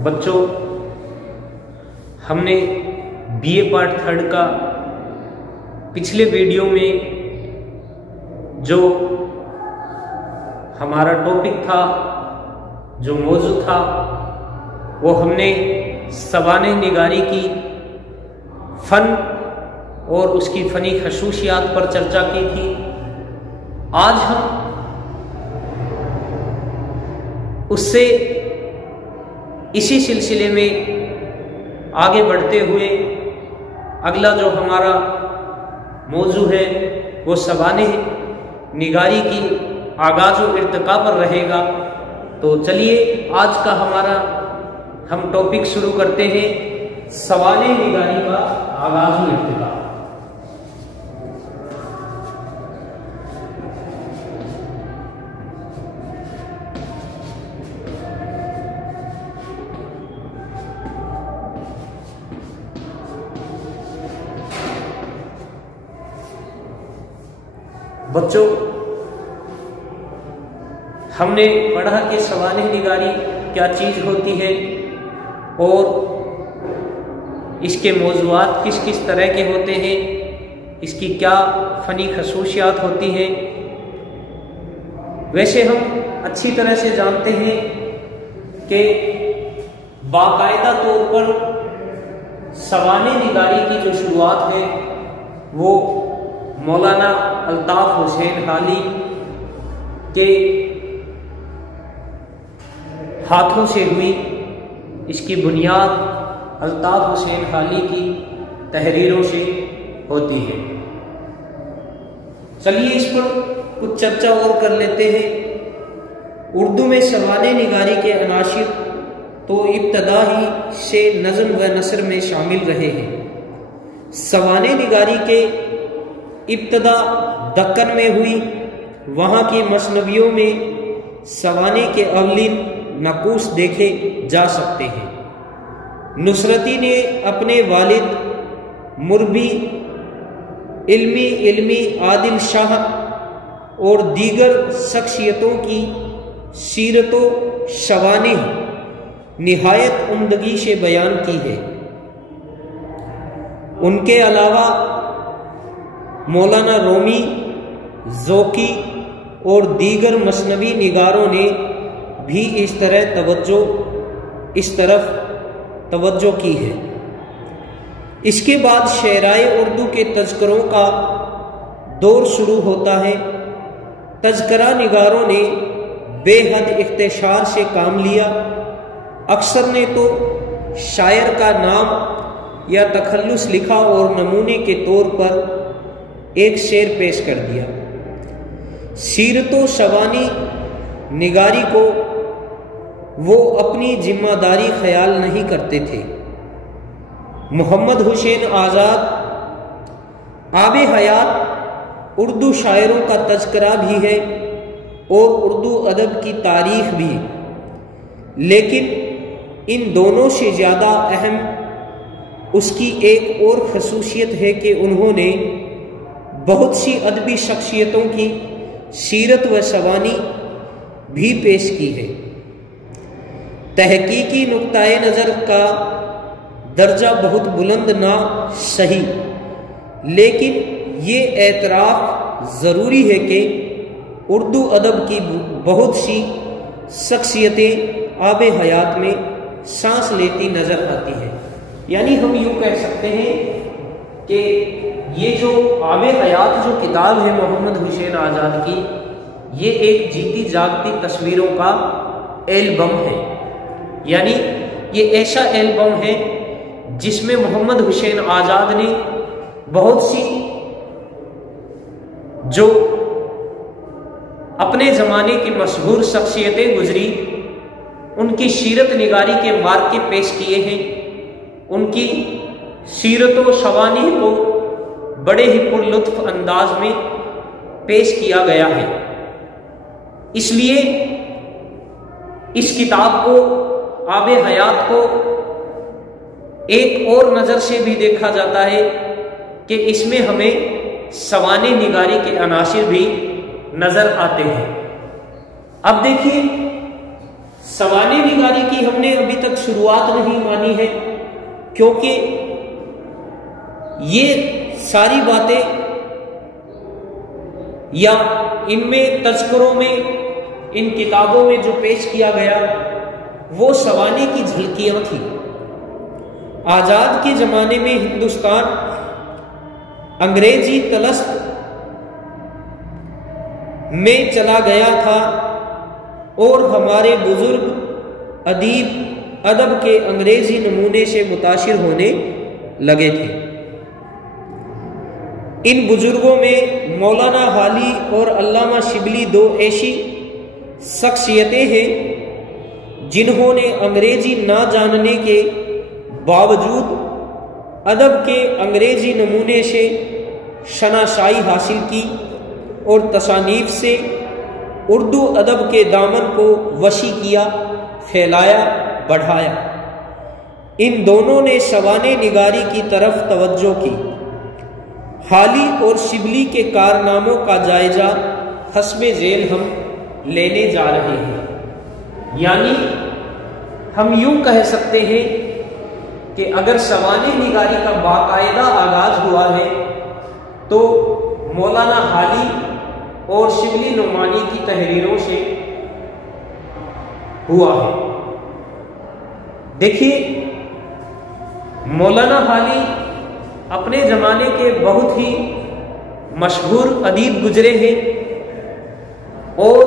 बच्चों, हमने BA part 3 का पिछले वीडियो में जो हमारा टॉपिक था, जो मौजू था, वो हमने सवाने निगारी की फन और उसकी फनी खसूसियात पर चर्चा की थी। आज हम उससे इसी सिलसिले में आगे बढ़ते हुए अगला जो हमारा मौजू है वो सवाने निगारी की आगाज़ व इर्तिका पर रहेगा। तो चलिए आज का हमारा हम टॉपिक शुरू करते हैं, सवाने निगारी का आगाज़ व इर्तिका। बच्चों, हमने पढ़ा कि सवाने निगारी क्या चीज़ होती है और इसके मौज़ूआत किस किस तरह के होते हैं, इसकी क्या फ़नी खसूसियात होती हैं। वैसे हम अच्छी तरह से जानते हैं कि बाकायदा तौर पर सवाने निगारी की जो शुरुआत है वो मौलाना अल्ताफ़ हुसैन हाली के हाथों से हुई। इसकी बुनियाद अल्ताफ़ हुसैन हाली की तहरीरों से होती है। चलिए इस पर कुछ चर्चा और कर लेते हैं। उर्दू में सवाने निगारी के अनाशिर तो इब्तदा ही से नज़्म व नसर में शामिल रहे हैं। सवाने निगारी के इब्तदा दक्कन में हुई। वहाँ की मसनवियों में सवाने के अवलिन नकूस देखे जा सकते हैं। नुसरती ने अपने वालिद मुरबी इल्मी आदिल शाह और दीगर शख्सियतों की सीरतो सवाने निहायत उम्दगी से बयान की है। उनके अलावा मौलाना रोमी, ज़ोकी और दीगर मसनवी निगारों ने भी इस तरफ तवज्जो की है। इसके बाद शेराए उर्दू के तज़करों का दौर शुरू होता है। तज़करा निगारों ने बेहद इख्तिसार से काम लिया। अक्सर ने तो शायर का नाम या तखल्लुस लिखा और नमूने के तौर पर एक शेर पेश कर दिया। सीरतो सवानी निगारी को वो अपनी जिम्मेदारी ख्याल नहीं करते थे। मोहम्मद हुसैन आज़ाद आबे हयात उर्दू शायरों का तज़करा भी है और उर्दू अदब की तारीख भी, लेकिन इन दोनों से ज़्यादा अहम उसकी एक और खसूसियत है कि उन्होंने बहुत सी अदबी शख्सियतों की सीरत व सवानी भी पेश की है। तहकीकी नुक्ताए नज़र का दर्जा बहुत बुलंद ना सही, लेकिन ये एतराफ़ ज़रूरी है कि उर्दू अदब की बहुत सी शख्सियतें आबे हयात में सांस लेती नज़र आती हैं। यानी हम यूँ कह सकते हैं कि ये जो आबे हयात जो किताब है मोहम्मद हुसैन आज़ाद की, ये एक जीती जागती तस्वीरों का एल्बम है। यानी ये ऐसा एल्बम है जिसमें मोहम्मद हुसैन आज़ाद ने बहुत सी जो अपने ज़माने की मशहूर शख्सियतें गुजरी, उनकी सीरत निगारी के मार्के पेश किए हैं। उनकी सीरत व सवानी को बड़े ही पुरलुत्फ अंदाज में पेश किया गया है। इसलिए इस किताब को, आबे हयात को एक और नज़र से भी देखा जाता है कि इसमें हमें सवाने निगारी के अनासिर भी नज़र आते हैं। अब देखिए, सवाने निगारी की हमने अभी तक शुरुआत नहीं मानी है, क्योंकि ये सारी बातें या इनमें तज़किरों में, इन किताबों में जो पेश किया गया वो सवाने की झलकियां थी। आज़ाद के ज़माने में हिंदुस्तान अंग्रेजी तलस्त में चला गया था और हमारे बुजुर्ग अदीब अदब के अंग्रेजी नमूने से मुतासिर होने लगे थे। इन बुजुर्गों में मौलाना हाली और अल्लामा शिबली दो ऐसी शख्सियतें हैं जिन्होंने अंग्रेजी ना जानने के बावजूद अदब के अंग्रेजी नमूने से शनाशाई हासिल की और तसानीफ से उर्दू अदब के दामन को वसी किया, फैलाया, बढ़ाया। इन दोनों ने सवाने निगारी की तरफ तवज्जो की। हाली और शिबली के कारनामों का जायजा हस्बे झेल हम लेने जा रहे हैं। यानी हम यूं कह सकते हैं कि अगर सवाने निगारी का बाकायदा आगाज हुआ है तो मौलाना हाली और शिबली नुमानी की तहरीरों से हुआ है। देखिए, मौलाना हाली अपने जमाने के बहुत ही मशहूर अदीब गुजरे हैं और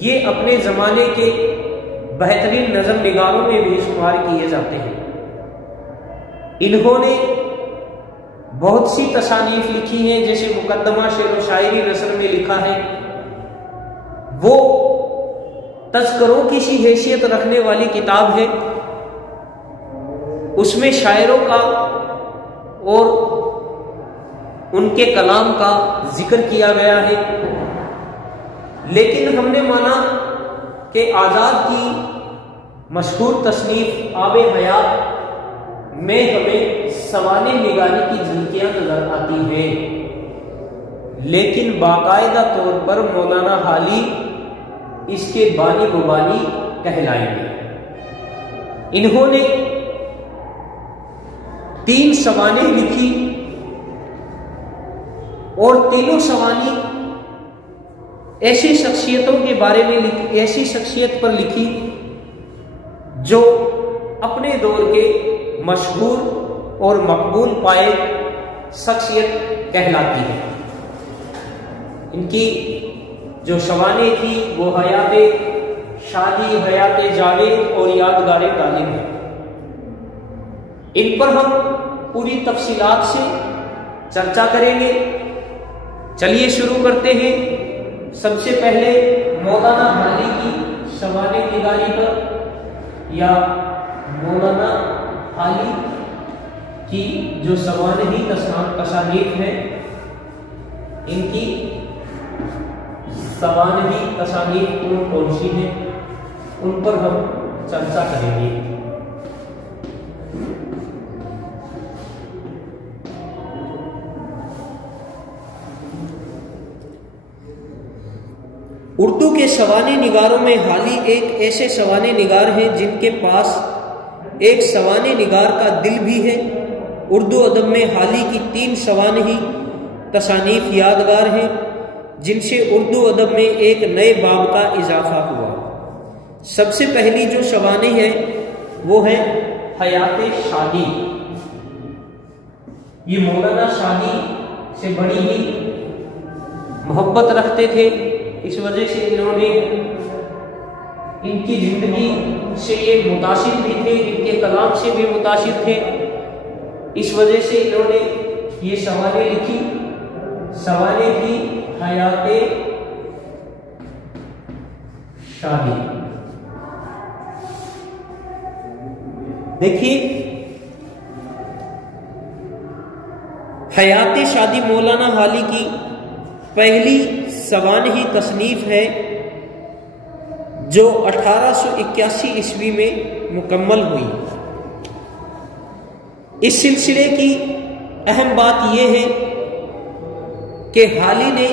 ये अपने जमाने के बेहतरीन नज़म निगारों में भी शुमार किए जाते हैं। इन्होंने बहुत सी तसानीफ लिखी हैं, जैसे मुकद्दमा शेर व शायरी नसर में लिखा है। वो तज़किरों की सी हैसियत रखने वाली किताब है। उसमें शायरों का और उनके कलाम का जिक्र किया गया है, लेकिन हमने माना कि आज़ाद की मशहूर तसनीफ आबे हयात में हमें सवाने निगारी की झलकियां नजर आती हैं, लेकिन बाकायदा तौर पर मौलाना हाली इसके बानी मुबानी कहलाएंगे। इन्होंने 3 सवाने लिखी और तीनों सवानी ऐसी शख्सियतों के बारे में लिखी, ऐसी शख्सियत पर लिखी जो अपने दौर के मशहूर और मकबूल पाए शख्सियत कहलाती है। इनकी जो सवाने थी वो हयात शादी, हयात जावेद और यादगार तालिम है। इन पर हम पूरी तफसीलात से चर्चा करेंगे। चलिए शुरू करते हैं। सबसे पहले मौलाना हाली की सवाने निगारी पर या मौलाना हाली की जो सवानही तसानीफ है, इनकी सवानही तसानीफ कौन सी है, उन पर हम चर्चा करेंगे। उर्दू के सवाने निगारों में हाली एक ऐसे सवाने निगार हैं जिनके पास एक सवाने निगार का दिल भी है। उर्दू अदब में हाली की 3 सवानही तसानीफ यादगार हैं, जिनसे उर्दू अदब में एक नए बाब का इजाफा हुआ। सबसे पहली जो सवाने है वो है हयात शादी। ये मौलाना शादी से बड़ी ही मोहब्बत रखते थे, इस वजह से इन्होंने इनकी जिंदगी से ये मुतासिर भी थे, इनके कलाम से भी मुतासिर थे। इस वजह से इन्होंने ये सवाने लिखी। सवाने थी हयात शादी। देखिए, हयात शादी मौलाना हाली की पहली सवानही तसनीफ है जो 1881 ईस्वी में मुकम्मल हुई। इस सिलसिले की अहम बात यह है कि हाली ने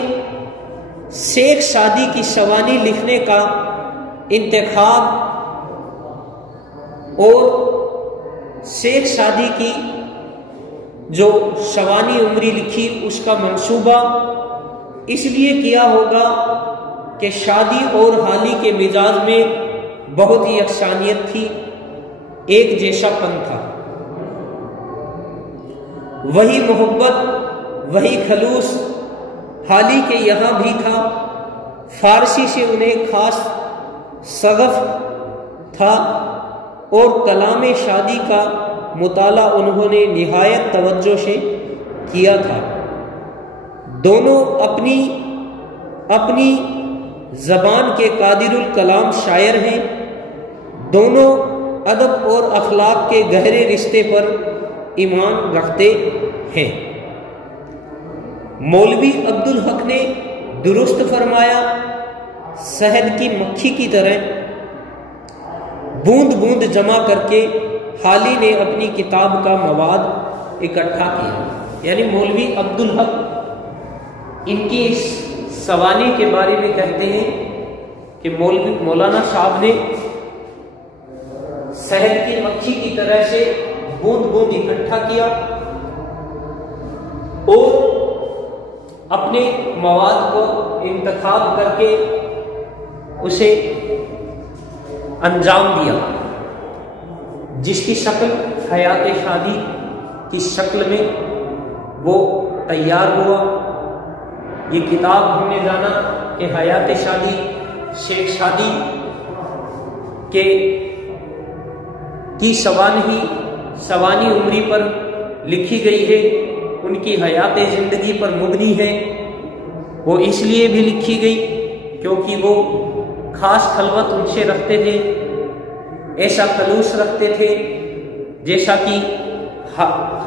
शेख सादी की सवानी लिखने का इंतखाब और शेख सादी की जो सवानी उम्री लिखी उसका मंसूबा इसलिए किया होगा कि शादी और हाली के मिजाज में बहुत ही यकसानियत थी, एक जैसापन था। वही मोहब्बत वही खलूस हाली के यहाँ भी था। फारसी से उन्हें खास सगफ था और कलाम शादी का मुताला उन्होंने निहायत तवज्जो से किया था। दोनों अपनी अपनी ज़बान के कादिरुल कलाम शायर हैं। दोनों अदब और अखलाक के गहरे रिश्ते पर ईमान रखते हैं। मौलवी अब्दुल हक ने दुरुस्त फरमाया, शहद की मक्खी की तरह बूंद बूंद जमा करके हाली ने अपनी किताब का मवाद इकट्ठा किया। यानी मौलवी अब्दुल हक इनकी इस सवानी के बारे में कहते हैं कि मौलाना साहब ने शहद की मक्खी की तरह से बूंद बूंद इकट्ठा किया और अपने मवाद को इंतखाब करके उसे अंजाम दिया, जिसकी शक्ल हयात शादी की शक्ल में वो तैयार हुआ। ये किताब हमने जाना कि हयात शादी शेख सादी के की सवानी उम्री पर लिखी गई है। उनकी हयात जिंदगी पर मुबनी है। वो इसलिए भी लिखी गई क्योंकि वो खास खलवत उनसे रखते थे, ऐसा खलूस रखते थे जैसा कि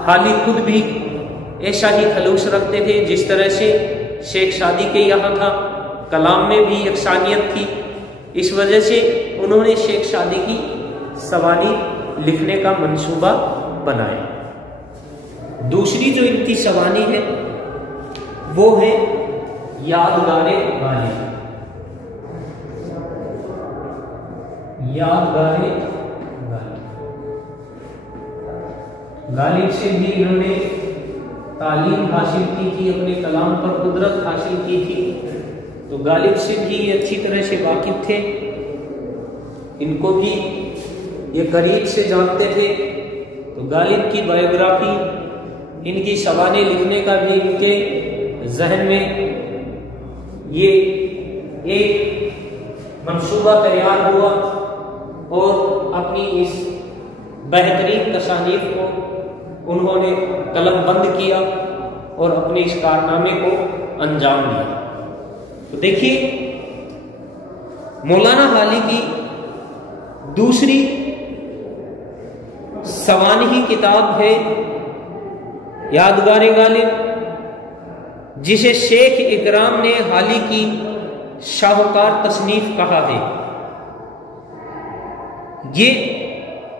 हाली खुद भी ऐसा ही खलूस रखते थे जिस तरह से शेख सादी के यहाँ था। कलाम में भी यकसानियत थी। इस वजह से उन्होंने शेख सादी की सवानी लिखने का मंसूबा बनाया। दूसरी जो इनकी सवानी है वो है यादगारे गालिब। यादगारे गालिब से भी इन्होंने तालीम हासिल की थी, अपने कलाम पर कुदरत हासिल की थी, तो गालिब से भी ये अच्छी तरह से वाकिफ थे। इनको भी ये करीब से जानते थे। तो गालिब की बायोग्राफी, इनकी सवानी लिखने का भी इनके जहन में ये एक मंसूबा तैयार हुआ और अपनी इस बेहतरीन तसानीफ को उन्होंने कलम बंद किया और अपने इस कारनामे को अंजाम दिया। तो देखिए, मौलाना हाली की दूसरी सवानही किताब है यादगारे गालिब, जिसे शेख इकराम ने हाली की शाहकार तसनीफ कहा है। ये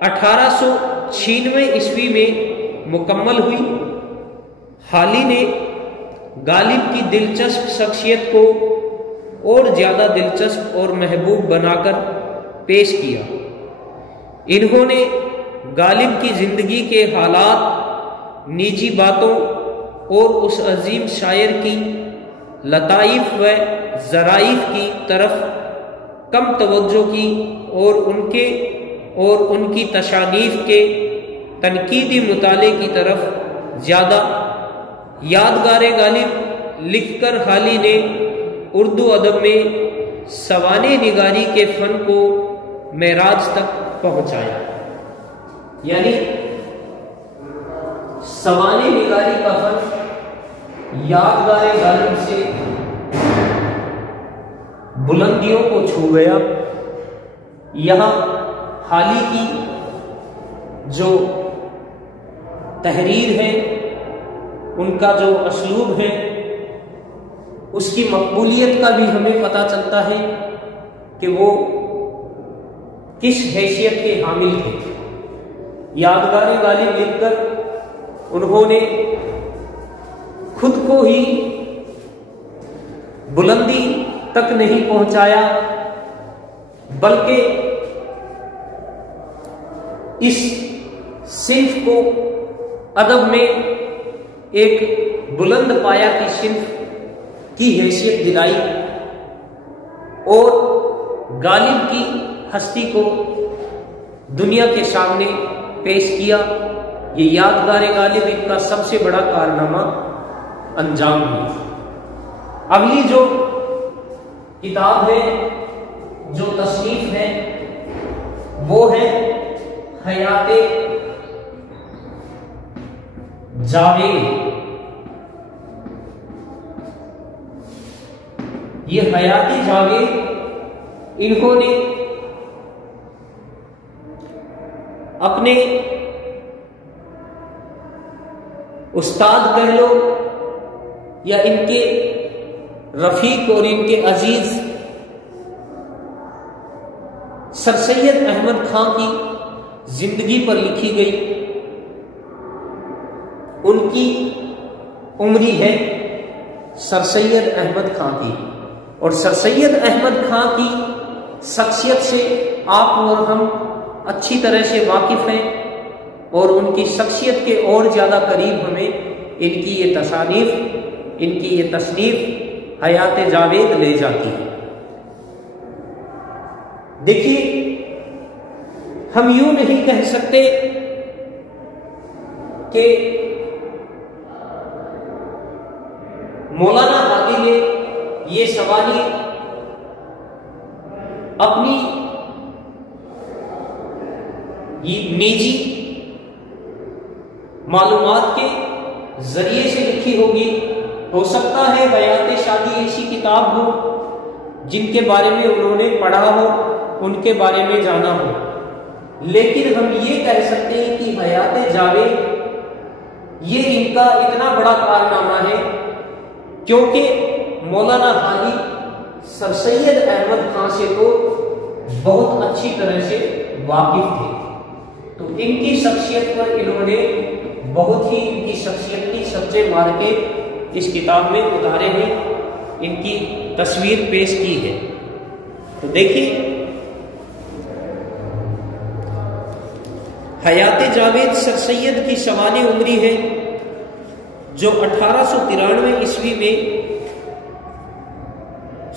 1896 ईस्वी में मुकम्मल हुई। हाली ने गालिब की दिलचस्प शख्सियत को और ज़्यादा दिलचस्प और महबूब बनाकर पेश किया। इन्होंने गालिब की ज़िंदगी के हालात, निजी बातों और उस अजीम शायर की लताइफ व ज़राइफ की तरफ कम तवज्जो की और उनकी तशानीफ के तनकीदी मुताले की तरफ ज़्यादा। यादगारे गालिब लिखकर हाली ने उर्दू अदब में सवाने निगारी के फ़न को मेराज तक पहुँचाया। यानी सवाने निगारी का फ़न यादगारे गालिब से बुलंदियों को छू गया। यहाँ हाली की जो तहरीर है उनका जो असलूब है उसकी मकबूलियत का भी हमें पता चलता है कि वो किस हैसियत के हामिल थे। यादगार गालिब लिखकर उन्होंने खुद को ही बुलंदी तक नहीं पहुंचाया, बल्कि इस सिंफ को अदब में एक बुलंद पाया की सिंफ की हैसियत दिलाई और गालिब की हस्ती को दुनिया के सामने पेश किया। ये यादगार गालिब इनका सबसे बड़ा कारनामा अंजाम है। अगली जो किताब है, जो तसनीफ है, वो है हयाते जावेद। ये हयाते जावेद इन्होंने अपने उस्ताद कह लो या इनके रफीक और इनके अजीज सर सैयद अहमद खां की जिंदगी पर लिखी गई। उनकी उम्री है सर सैयद अहमद खां की, और सर सैयद अहमद खां की शख्सियत से आप और हम अच्छी तरह से वाकिफ हैं, और उनकी शख्सियत के और ज़्यादा करीब हमें इनकी ये तसानीफ, इनकी ये तसनीफ हयाते जावेद ले जाती है। देखिए, हम यूं नहीं कह सकते कि मौलाना हादी ने ये सवाली अपनी ये निजी मालूमात के जरिए से लिखी होगी। हो सकता है हयाते शादी ऐसी किताब हो जिनके बारे में उन्होंने पढ़ा हो, उनके बारे में जाना हो, लेकिन हम ये कह सकते हैं कि हयाते जावेद ये इनका इतना बड़ा कारनामा है क्योंकि मौलाना हादी सर सैयद अहमद खां से तो बहुत अच्छी तरह से वाकिफ थे। तो इनकी शख्सियत पर इन्होंने बहुत ही इनकी शख्सियत की सच्चे मार्के इस किताब में उतारे हैं, इनकी तस्वीर पेश की है। तो देखिए, हयाते जावेद सर सैयद की सवानी उम्री है जो 1893 ईस्वी में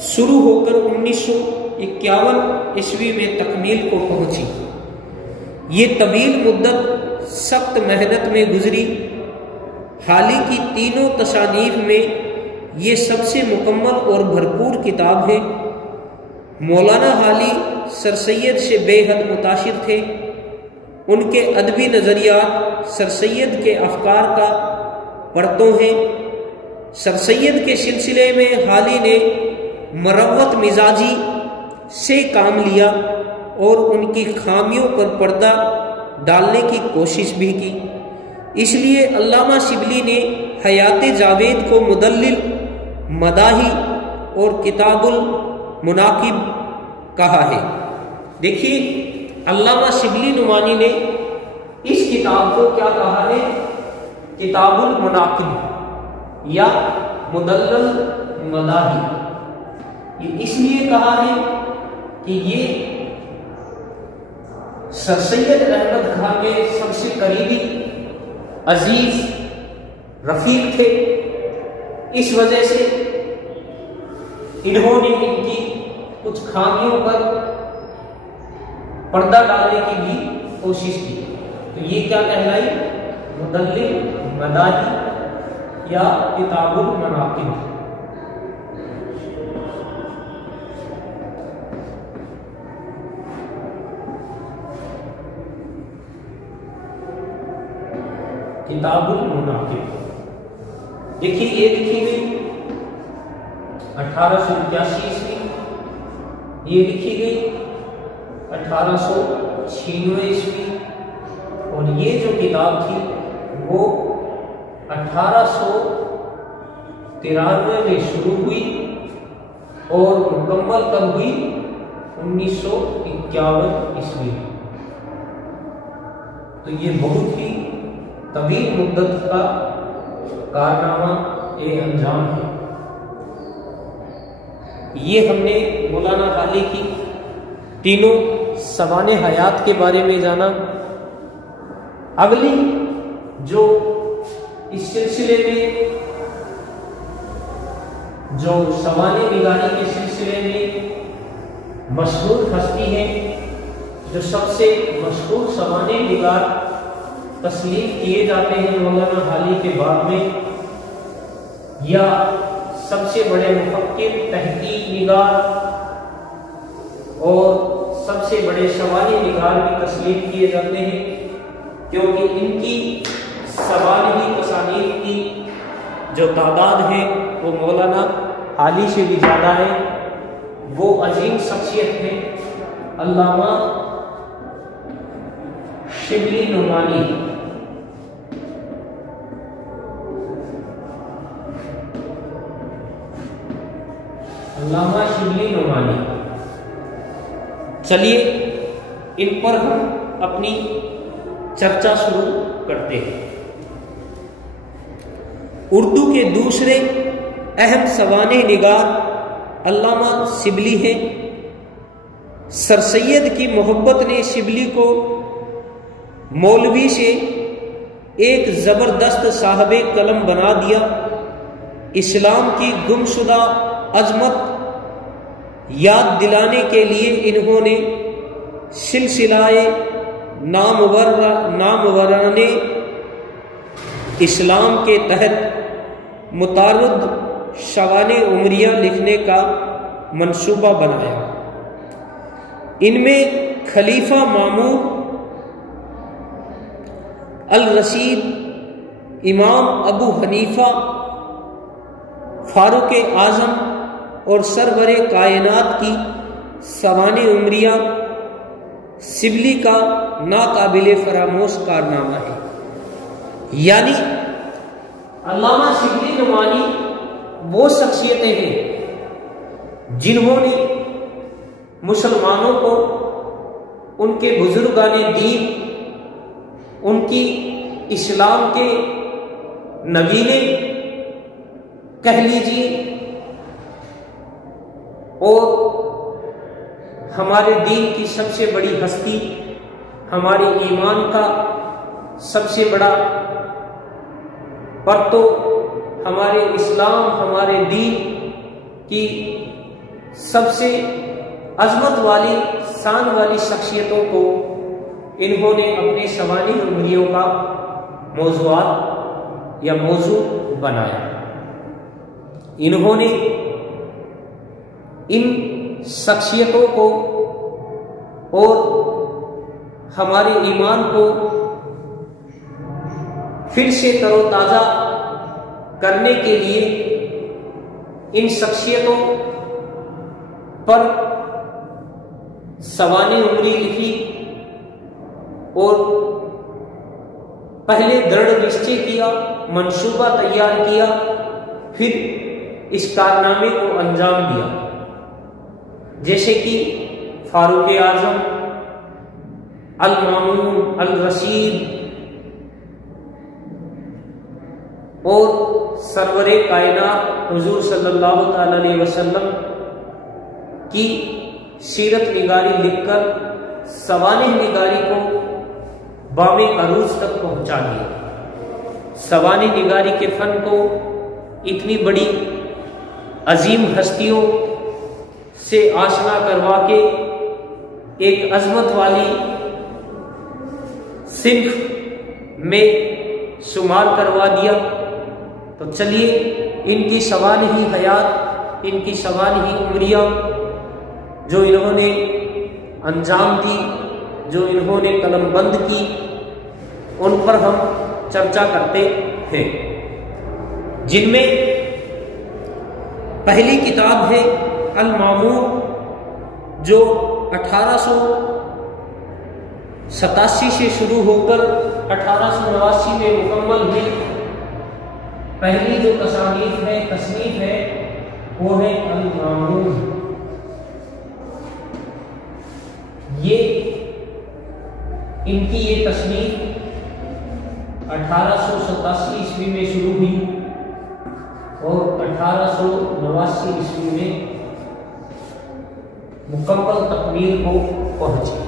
शुरू होकर 1951 ईस्वी में तकमील को पहुंची। ये तवील मुद्दत सख्त मेहनत में गुजरी। हाली की तीनों तसानीफ में ये सबसे मुकम्मल और भरपूर किताब है। मौलाना हाली सर सैयद से बेहद मुतासिर थे। उनके अदबी नज़रियात सर सैयद के अफकार का परतों हैं। सर सैयद के सिलसिले में हाली ने मरवत मिजाजी से काम लिया और उनकी खामियों पर पर्दा डालने की कोशिश भी की। इसलिए अल्लामा शिबली ने हयाते जावेद को मुदल्लिल मदाही और किताबुल मुनाकिब कहा है। देखिए, अल्लामा शिबली नुमानी ने इस किताब को क्या कहा है? किताबुल मुनाकिब या मुदल्लल मदाही। ये इसलिए कहा है कि ये सर सैयद अहमद खां के सबसे करीबी अजीज रफीक थे। इस वजह से इन्होंने इनकी कुछ खामियों पर पर्दा डालने की भी कोशिश की। तो ये क्या कहलाई? मुदल्लिल मदाही या किताबुल मनाकिब। किताबुल मुनाकिब देखिए, ये लिखी गई 1881 ईस्वी, ये लिखी गई 1896 ईस्वी, और ये जो किताब थी वो 1893 में शुरू हुई और मुकम्मल कब हुई? 1951 ईस्वी। तो ये बहुत ही तवील मुद्दत का कारनामा ए अंजाम है। ये हमने मौलाना हाली की तीनों सवाने हयात के बारे में जाना। अगली जो इस सिलसिले में जो सवाने निगारी के सिलसिले में मशहूर हस्ती है, जो सबसे मशहूर सवाने निगार तस्लीम किए जाते हैं मौलाना हाली के बाद में, या सबसे बड़े मुफक्किर तहकीक निगार और सबसे बड़े सवाली निगार भी तस्लीम किए जाते हैं, क्योंकि इनकी सवाली तसानीफ की जो तादाद है वो मौलाना हाली से भी ज़्यादा है। वो अजीम शख्सियत है अल्लामा शिबली नुमानी। अल्लामा शिबली नुमानी। चलिए इन पर हम अपनी चर्चा शुरू करते हैं। उर्दू के दूसरे अहम सवाने निगार अल्लामा शिबली हैं। सर सैयद की मोहब्बत ने शिबली को मौलवी से एक ज़बरदस्त साहबे कलम बना दिया। इस्लाम की गुमशुदा अजमत याद दिलाने के लिए इन्होंने सिलसिलाए नामवराने इस्लाम के तहत मुतारुद शवाने उमरिया लिखने का मंसूबा बनाया। इनमें खलीफा मामूर अल रशीद, इमाम अबू हनीफा, फारूक आजम और सरवरे कायनात की सवाने उमरिया शिबली का नाकाबिले फरामोश कारनामा है। यानी अल्लामा शिबली नुमानी वो शख्सियतें हैं जिन्होंने मुसलमानों को उनके बुजुर्गाने दीन, उनकी इस्लाम के नगीने कह लीजिए, और हमारे दीन की सबसे बड़ी हस्ती, हमारे ईमान का सबसे बड़ा पर तो हमारे इस्लाम, हमारे दीन की सबसे अजमत वाली, शान वाली शख्सियतों को इन्होंने अपने सवानी उमरियों का मौज़ूआत या मौजू बनाया। इन्होंने इन शख्सियतों को और हमारे ईमान को फिर से तरोताज़ा करने के लिए इन शख्सियतों पर सवाने उमरी लिखी और पहले दृढ़ निश्चय किया, मंसूबा तैयार किया, फिर इस कारनामे को अंजाम दिया। जैसे कि फारूक आजम, अल मामून, अल रशीद और सरवरे कायनात हुजूर सल्लल्लाहु अलैहि वसल्लम की सीरत निगारी लिखकर सवाने निगारी को बामे अरूज तक पहुंचा दिया। सवाने निगारी के फन को इतनी बड़ी अजीम हस्तियों से आशना करवा के एक अजमत वाली सिंफ में शुमार करवा दिया। तो चलिए इनकी सवाल ही हयात, इनकी सवाल ही उमरिया जो इन्होंने अंजाम दी, जो इन्होंने कलमबंद की, उन पर हम चर्चा करते हैं। जिनमें पहली किताब है अल मामूर, जो 1887 से शुरू होकर 1889 में मुकम्मल हुई। पहली जो तसनीफ है वो है अल-मामून। ये इनकी ये तसनीफ 1887 ईस्वी में शुरू हुई और 1889 ईस्वी में मुकम्मल तकमील को पहुंची।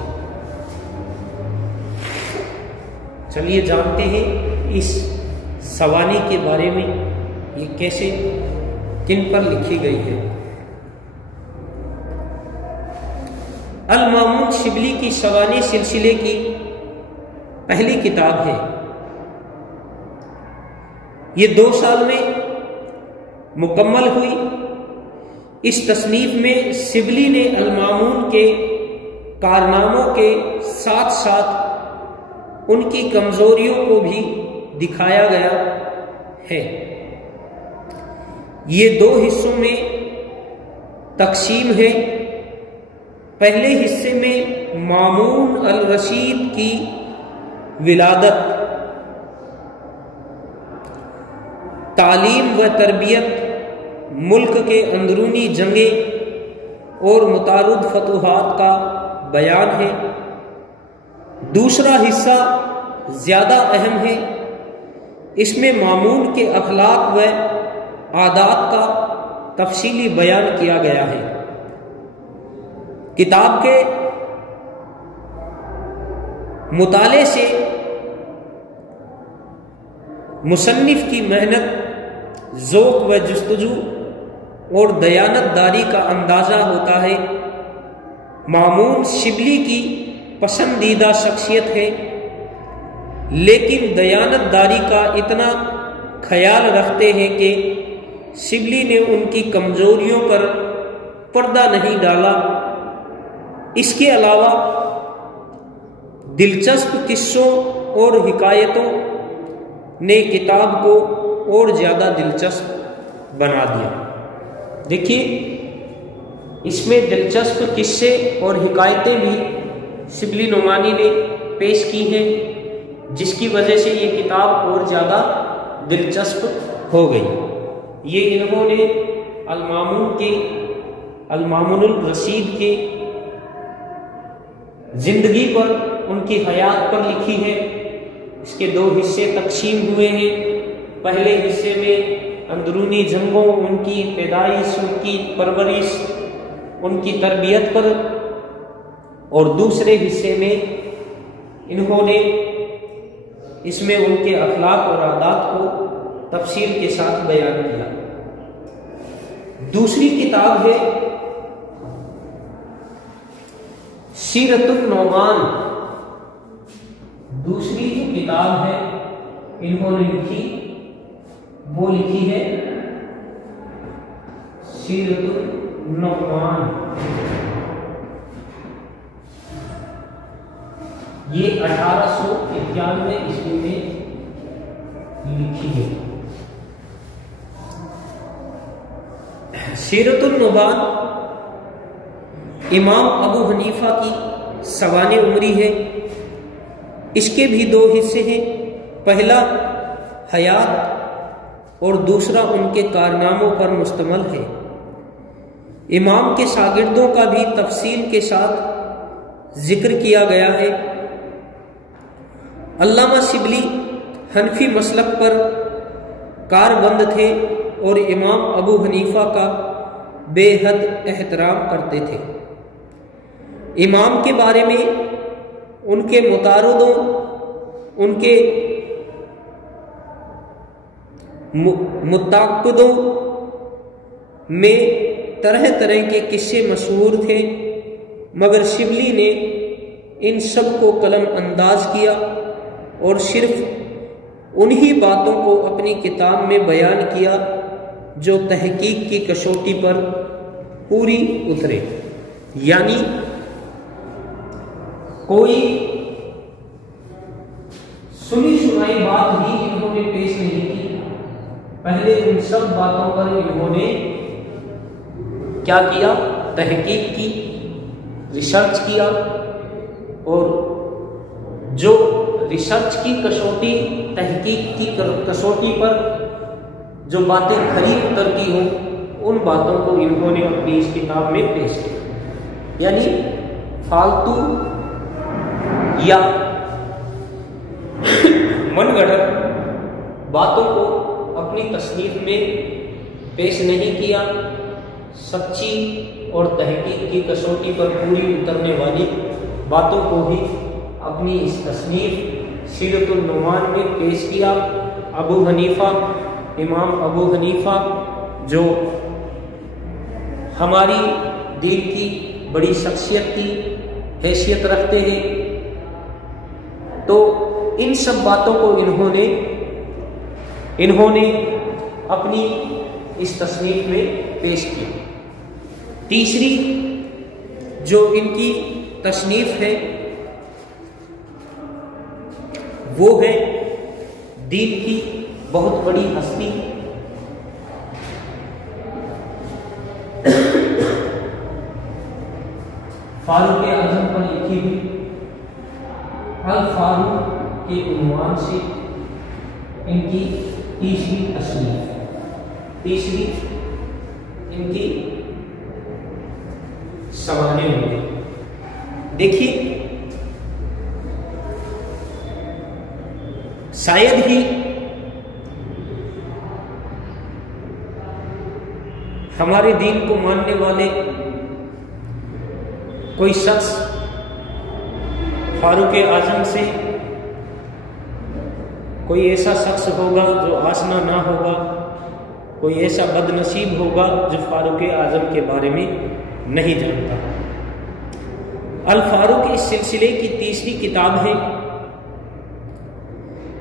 चलिए जानते हैं इस सवानी के बारे में, ये कैसे किन पर लिखी गई है। अल-मामून शिबली की सवानी सिलसिले की पहली किताब है। ये 2 साल में मुकम्मल हुई। इस तसनीफ में शिबली ने अल-मामून के कारनामों के साथ साथ उनकी कमजोरियों को भी दिखाया गया है। ये 2 हिस्सों में तकसीम है। पहले हिस्से में मामून अल-रशीद की विलादत, तालीम व तरबियत, मुल्क के अंदरूनी जंगें और मुतारुद फतूहात का बयान है। दूसरा हिस्सा ज़्यादा अहम है। इसमें मामून के अखलाक व आदात का तफसीली बयान किया गया है। किताब के मुताले से मुसन्निफ की मेहनत, ज़ौक़ व जुस्तजू और दयानतदारी का अंदाज़ा होता है। मामून शिबली की पसंदीदा शख्सियत है, लेकिन दयानतदारी का इतना ख्याल रखते हैं कि शिबली ने उनकी कमजोरियों पर पर्दा नहीं डाला। इसके अलावा दिलचस्प किस्सों और हिकायतों ने किताब को और ज़्यादा दिलचस्प बना दिया। देखिए, इसमें दिलचस्प किस्से और हिकायतें भी शिबली नुमानी ने पेश की हैं, जिसकी वजह से ये किताब और ज़्यादा दिलचस्प हो गई। ये इन्होंने अल-मामूनुल रशीद के जिंदगी पर, उनकी हयात पर लिखी है। इसके 2 हिस्से तकसीम हुए हैं। पहले हिस्से में अंदरूनी जंगों, उनकी पैदाइश, उनकी परवरिश, उनकी तरबियत पर, और दूसरे हिस्से में इन्होंने इसमें उनके अखलाक और आदात को तफसील के साथ बयान किया। दूसरी किताब है सीरतुन नौमान। दूसरी जो किताब है इन्होंने लिखी, वो लिखी है सीरतुन नौमान। ये 1891 ईस्वी में लिखी है। सीरतुन नौमान इमाम अबू हनीफा की सवाने उमरी है। इसके भी 2 हिस्से हैं। पहला हयात और दूसरा उनके कारनामों पर मुश्तमल है। इमाम के शागिर्दों का भी तफसील के साथ जिक्र किया गया है। अल्लामा शिबली हनफी मसलक पर कारबंद थे और इमाम अबू हनीफा का बेहद एहतराम करते थे। इमाम के बारे में उनके मुतारदों, उनके मुताक़िदों में तरह तरह के किस्से मशहूर थे, मगर शिबली ने इन सब को कलम अंदाज किया और सिर्फ उन्हीं बातों को अपनी किताब में बयान किया जो तहकीक की कसौटी पर पूरी उतरे। यानी कोई सुनी सुनाई बात ही इन्होंने पेश नहीं की। पहले इन सब बातों पर इन्होंने क्या किया? तहकीक की, रिसर्च किया, और जो रिसर्च की कसौटी, तहकीक की कसौटी पर जो बातें खरी उतरती हों उन बातों को इन्होंने अपनी इस किताब में पेश किया। यानी फालतू या मनगढ़ंत बातों को अपनी तस्नीफ में पेश नहीं किया, सच्ची और तहकीक की कसौटी पर पूरी उतरने वाली बातों को ही अपनी इस तस्नीफ सीरतुन नुमान में पेश किया। अबू हनीफा, इमाम अबू हनीफा जो हमारी दीन की बड़ी शख्सियत की हैसियत रखते हैं, तो इन सब बातों को इन्होंने अपनी इस तस्नीफ में पेश किया। तीसरी जो इनकी तस्नीफ है वो है दीन की बहुत बड़ी हस्ती फारूक आजम पर लिखी हुई अल फारूक के उन्वान से इनकी तीसरी इनकी सवालें होंगे। देखिए, शायद ही हमारे दीन को मानने वाले कोई शख्स फारूक आजम से कोई ऐसा शख्स होगा जो आशना ना होगा, कोई ऐसा बदनसीब होगा जो फारूक आजम के बारे में नहीं जानता। अल फारूक इस सिलसिले की तीसरी किताब है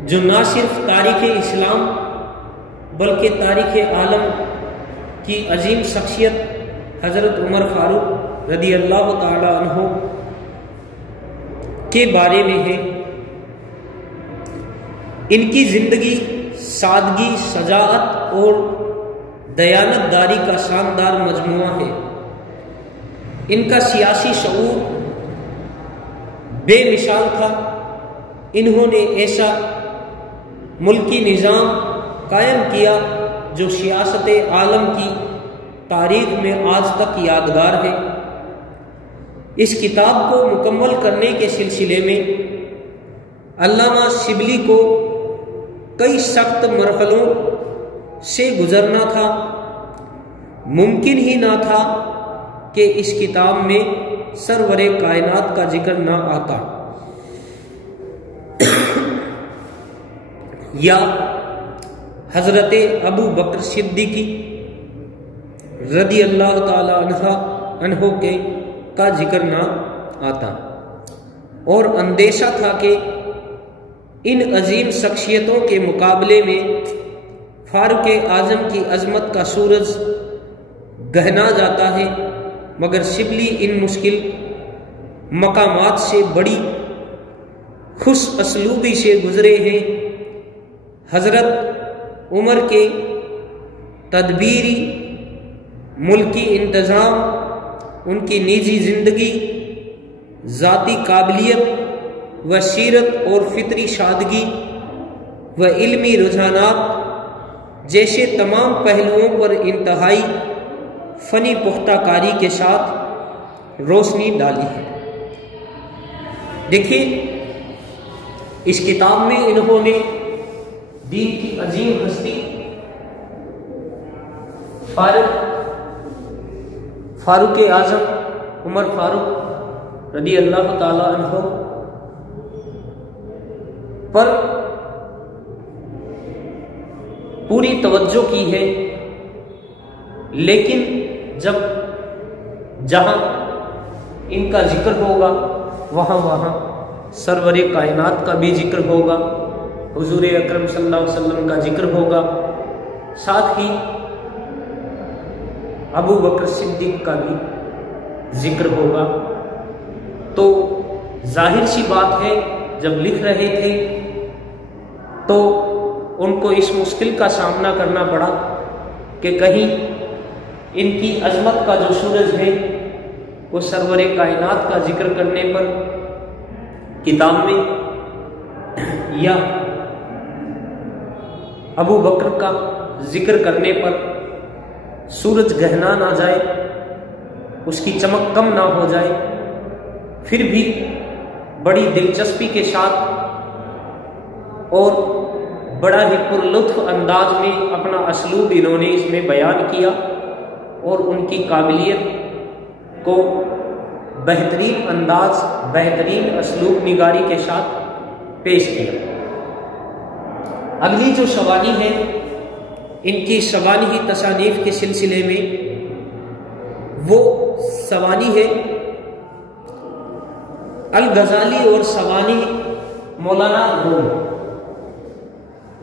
जो ना सिर्फ तारीख इस्लाम बल्कि तारीख आलम की अजीम शख्सियत हजरत उमर फारूक रदी अल्लाह ताला अन्हु के बारे में है। इनकी जिंदगी सादगी, सजाअत और दयानतदारी का शानदार मजमुआ है। इनका सियासी शऊर बेमिसाल था। इन्होंने ऐसा मुल्की निज़ाम कायम किया जो सियासत आलम की तारीख में आज तक यादगार है। इस किताब को मुकम्मल करने के सिलसिले में अल्लामा शिबली को कई सख्त मरहलों से गुजरना था। मुमकिन ही ना था कि इस किताब में सरवरे कायनात का जिक्र ना आता या हजरत अबू बकर सिद्दीकी रदी अल्लाह ताला अन्हो के का जिक्र ना आता, और अंदेशा था कि इन अजीम शख्सियतों के मुकाबले में फारूक आजम की अजमत का सूरज गहना जाता है। मगर शिबली इन मुश्किल मकामात से बड़ी खुश असलूबी से गुजरे हैं। हजरत उमर के तदबीरी मुल्की इंतज़ाम, उनकी निजी जिंदगी, ज़ाती काबिलियत व सीरत और फितरी सादगी व इल्मी रुझानात जैसे तमाम पहलुओं पर इंतहाई फनी पुख्ताकारी के साथ रोशनी डाली है। देखिए, इस किताब में इन्होंने दीन की अजीम हस्ती फारूक आजम उमर फारूक रदी अल्लाह ताला अन्हु पर पूरी तवज्जो की है। लेकिन जब जहां इनका जिक्र होगा वहां सरवरे कायनात का भी जिक्र होगा, हुजूर अकरम सल्लल्लाहु अलैहि वसल्लम का जिक्र होगा, साथ ही अबू बकर सिद्दीक का भी जिक्र होगा। तो जाहिर सी बात है, जब लिख रहे थे तो उनको इस मुश्किल का सामना करना पड़ा कि कहीं इनकी अजमत का जो सूरज है वो सरवरे कायनात का जिक्र करने पर किताब में या अबू बकर का जिक्र करने पर सूरज गहना ना जाए, उसकी चमक कम ना हो जाए, फिर भी बड़ी दिलचस्पी के साथ और बड़ा ही पुरलुत्फ अंदाज में अपना असलूब इन्होंने इसमें बयान किया और उनकी काबिलियत को बेहतरीन अंदाज, बेहतरीन असलूब निगारी के साथ पेश किया। अगली जो शवानी है, इनकी शवानी तसानीफ के सिलसिले में वो सवानी है अल गजाली और सवानी मौलाना रूम।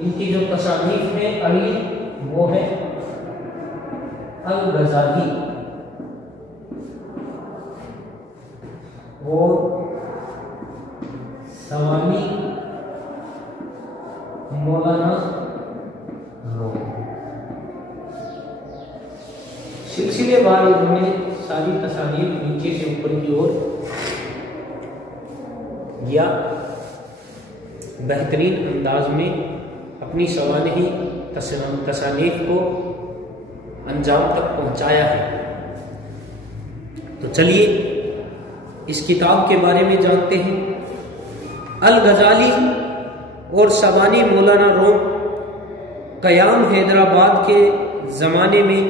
इनकी जो तसानीफ है अगली वो है अल गजाली और सवानी मौलाना रूम। सिलसिलेवार इन्होंने सारी तसानीफ नीचे से ऊपर की ओर या बेहतरीन अंदाज में अपनी सवानी तसानीफ को अंजाम तक पहुंचाया है। तो चलिए इस किताब के बारे में जानते हैं। अल गजाली और सवानी मौलाना रूम कयाम हैदराबाद के ज़माने में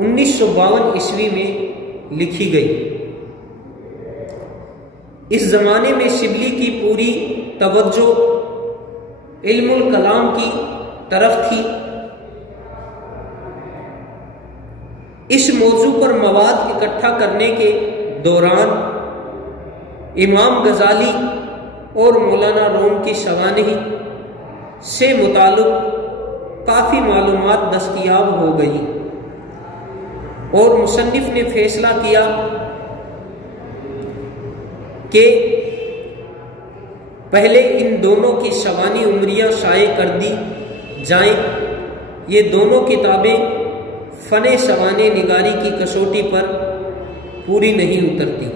1952 ईस्वी में लिखी गई। इस ज़माने में शिबली की पूरी तवज्जो इल्मुल कलाम की तरफ थी। इस मौजू पर मवाद इकट्ठा करने के दौरान इमाम गजाली और मौलाना रूम की सवानी से मुताल्लिक़ काफ़ी मालूमात दस्तयाब हो गई और मुसन्निफ ने फैसला किया कि पहले इन दोनों की सवानी उम्रियां शाये कर दी जाएं। ये दोनों किताबें फ़ने सवानी निगारी की कसौटी पर पूरी नहीं उतरती।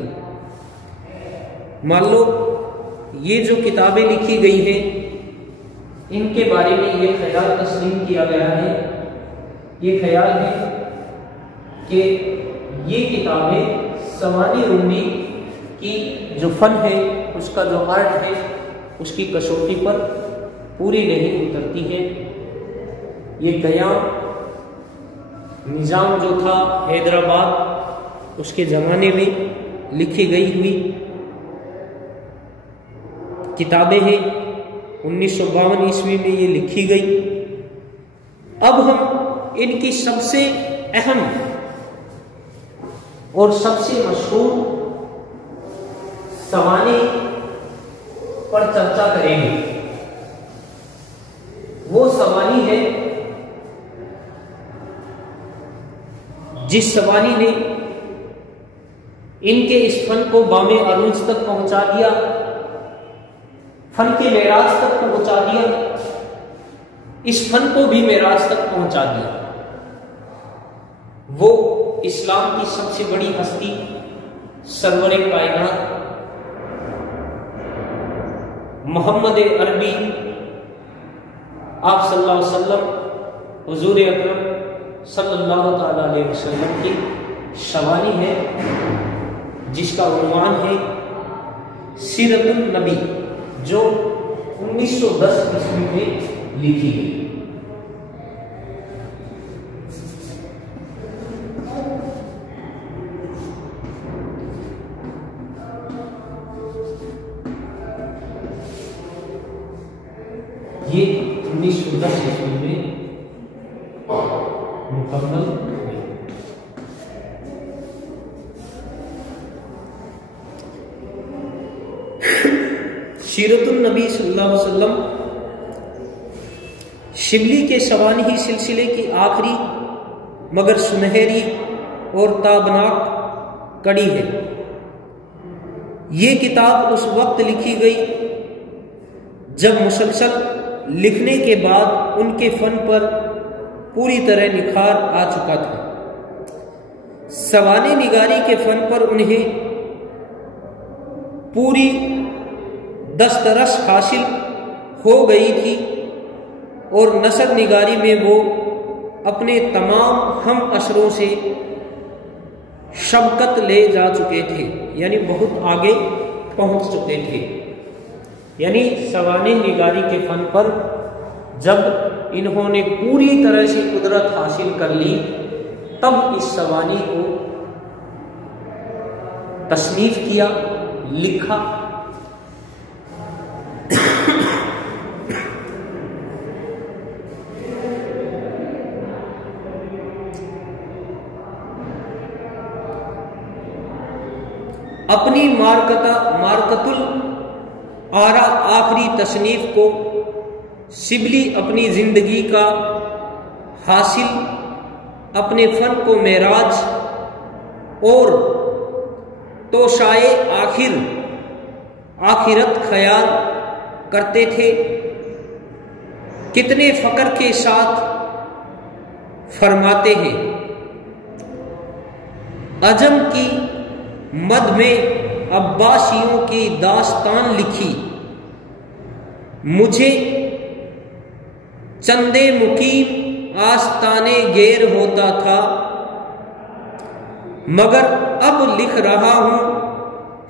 मान लो ये जो किताबें लिखी गई हैं, इनके बारे में ये ख्याल तस्लीम किया गया है, ये ख्याल है कि ये किताबें सवानी उम्री की जो फ़न है, उसका जो आर्ट है, उसकी कसौटी पर पूरी नहीं उतरती है। ये कयाम निज़ाम जो था हैदराबाद, उसके ज़माने में लिखी गई हुई किताबें हैं। 1952 ईस्वी में ये लिखी गई। अब हम इनकी सबसे अहम और सबसे मशहूर सवानी पर चर्चा करेंगे। वो सवानी है जिस सवानी ने इनके इस फन को बामे अरूज तक पहुंचा दिया, फन के मेराज तक पहुंचा दिया, इस फन को भी मेराज तक पहुंचा दिया। वो इस्लाम की सबसे बड़ी हस्ती सरवरे कायनात मोहम्मद अरबी आप सल्लल्लाहु अलैहि वसल्लम, हुजूर अकरम सल्लल्लाहु ताला अलैहि वसल्लम की सवानी है, जिसका उन्वान है सीरतुन नबी, जो 1910 ईस्वी में लिखी गई। ये 1910 ईस्वी में मुकम्मल हुई। सीरतुन नबी सल्लल्लाहु अलैहि वसल्लम शिबली के सवानी सिलसिले की आखिरी मगर सुनहरी और ताबनाक कड़ी है। ये किताब उस वक्त लिखी गई जब मुसलसल लिखने के बाद उनके फन पर पूरी तरह निखार आ चुका था। सवानी निगारी के फन पर उन्हें पूरी दस्तरस हासिल हो गई थी और नसर निगारी में वो अपने तमाम हम असरों से शबकत ले जा चुके थे, यानी बहुत आगे पहुंच चुके थे। यानी सवाने निगारी के फन पर जब इन्होंने पूरी तरह से कुदरत हासिल कर ली, तब इस सवानी को तसनीफ किया, लिखा। अपनी मारकतुल आरा आखिरी तसनीफ को शिबली अपनी जिंदगी का हासिल, अपने फन को मेराज और तोशाए आखिरत ख्याल करते थे। कितने फक्र के साथ फरमाते हैं, अजम की मद में अब्बासियों की दास्तान लिखी, मुझे चंदे मुकीम आस्ताने गेर होता था, मगर अब लिख रहा हूं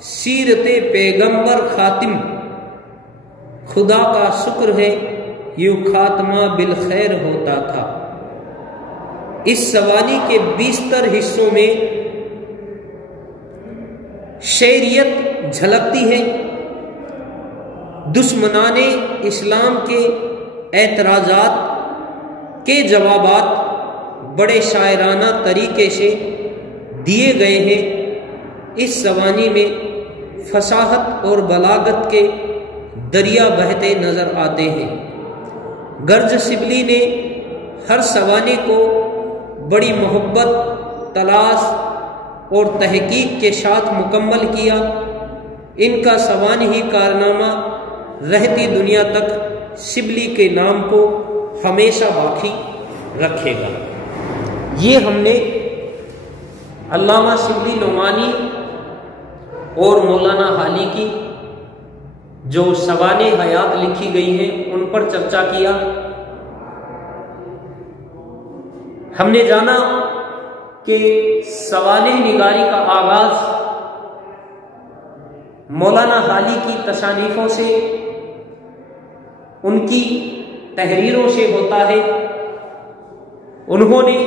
सीरते पैगंबर खातिम, खुदा का शुक्र है यूं खात्मा बिल खैर होता था। इस सवानी के 20 हिस्सों में शरीयत झलकती है, दुश्मनाने इस्लाम के एतराजात के जवाबात बड़े शायराना तरीके से दिए गए हैं। इस सवानी में फसाहत और बलागत के दरिया बहते नजर आते हैं। गर्ज शिबली ने हर सवानी को बड़ी मोहब्बत, तलाश और तहकीक के साथ मुकम्मल किया। इनका सवानी ही कारनामा रहती दुनिया तक शिबली के नाम को हमेशा बाकी रखेगा। ये हमने अल्लामा शिबली नुमानी और मौलाना हाली की जो सवाने हयात लिखी गई हैं उन पर चर्चा किया। हमने जाना कि सवाने निगारी का आगाज मौलाना हाली की तसानीफों से, उनकी तहरीरों से होता है। उन्होंने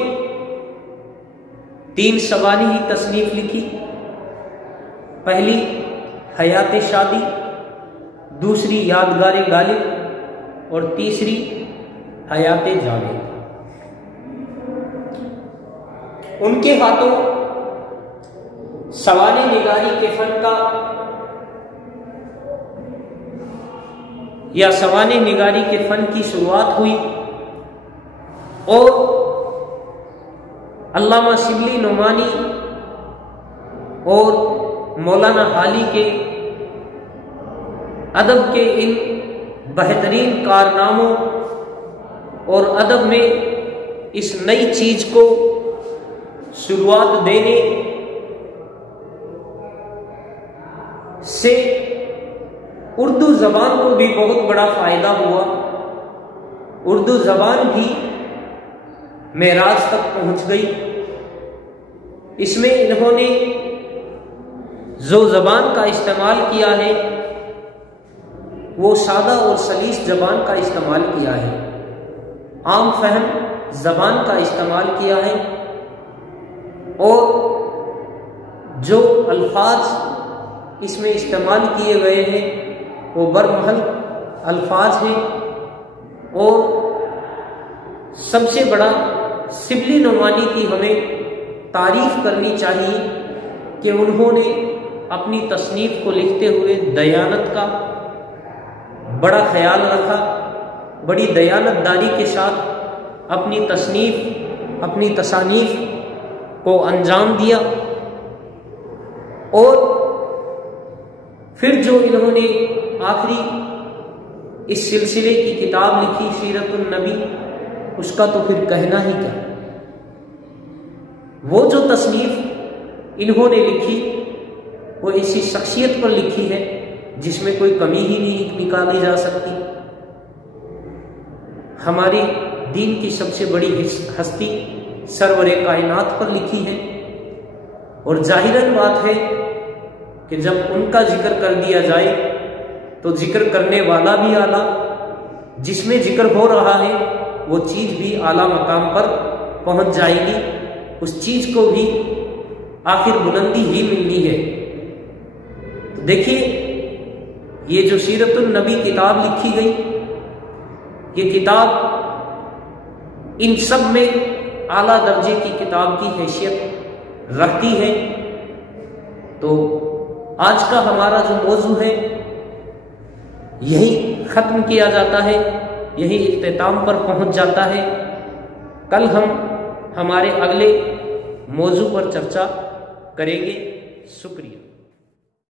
3 सवानी ही तसनीफ लिखी। पहली हयात शादी, दूसरी यादगार गालिब और तीसरी हयात जावेद। उनके हाथों सवाने निगारी के फन का या सवाने निगारी के फन की शुरुआत हुई और अल्लामा शिबली नुमानी और मौलाना हाली के अदब के इन बेहतरीन कारनामों और अदब में इस नई चीज को शुरुआत देने से उर्दू जबान को भी बहुत बड़ा फायदा हुआ। उर्दू जबान भी मेराज तक पहुंच गई। इसमें इन्होंने जो जबान का इस्तेमाल किया है वो सादा और सलीस जबान का इस्तेमाल किया है, आम फहम जबान का इस्तेमाल किया है और जो अल्फाज इसमें इस्तेमाल किए गए हैं वो बरमहल अल्फाज हैं। और सबसे बड़ा शिबली नुमानी की हमें तारीफ करनी चाहिए कि उन्होंने अपनी तसनीफ को लिखते हुए दयानत का बड़ा ख्याल रखा, बड़ी दयानतदारी के साथ अपनी तसनीफ, अपनी तसानीफ को अंजाम दिया। और फिर जो इन्होंने आखिरी इस सिलसिले की किताब लिखी सीरतुन नबी, उसका तो फिर कहना ही क्या। वो जो तसनीफ इन्होंने लिखी वो ऐसी शख्सियत पर लिखी है जिसमें कोई कमी ही नहीं निकाली जा सकती। हमारी दीन की सबसे बड़ी हस्ती सरवरे कायनात पर लिखी है, और जाहिरन बात है कि जब उनका जिक्र कर दिया जाए तो जिक्र करने वाला भी आला, जिसमें जिक्र हो रहा है वो चीज़ भी आला मकाम पर पहुंच जाएगी, उस चीज़ को भी आखिर बुलंदी ही मिलनी है। तो देखिए, ये जो सीरतुन नबी किताब लिखी गई, ये किताब इन सब में आला दर्जे की किताब की हैसियत रखती है। तो आज का हमारा जो मौजू है यही ख़त्म किया जाता है, यही इख्तिताम पर पहुंच जाता है। कल हम हमारे अगले मौजू पर चर्चा करेंगे। शुक्रिया।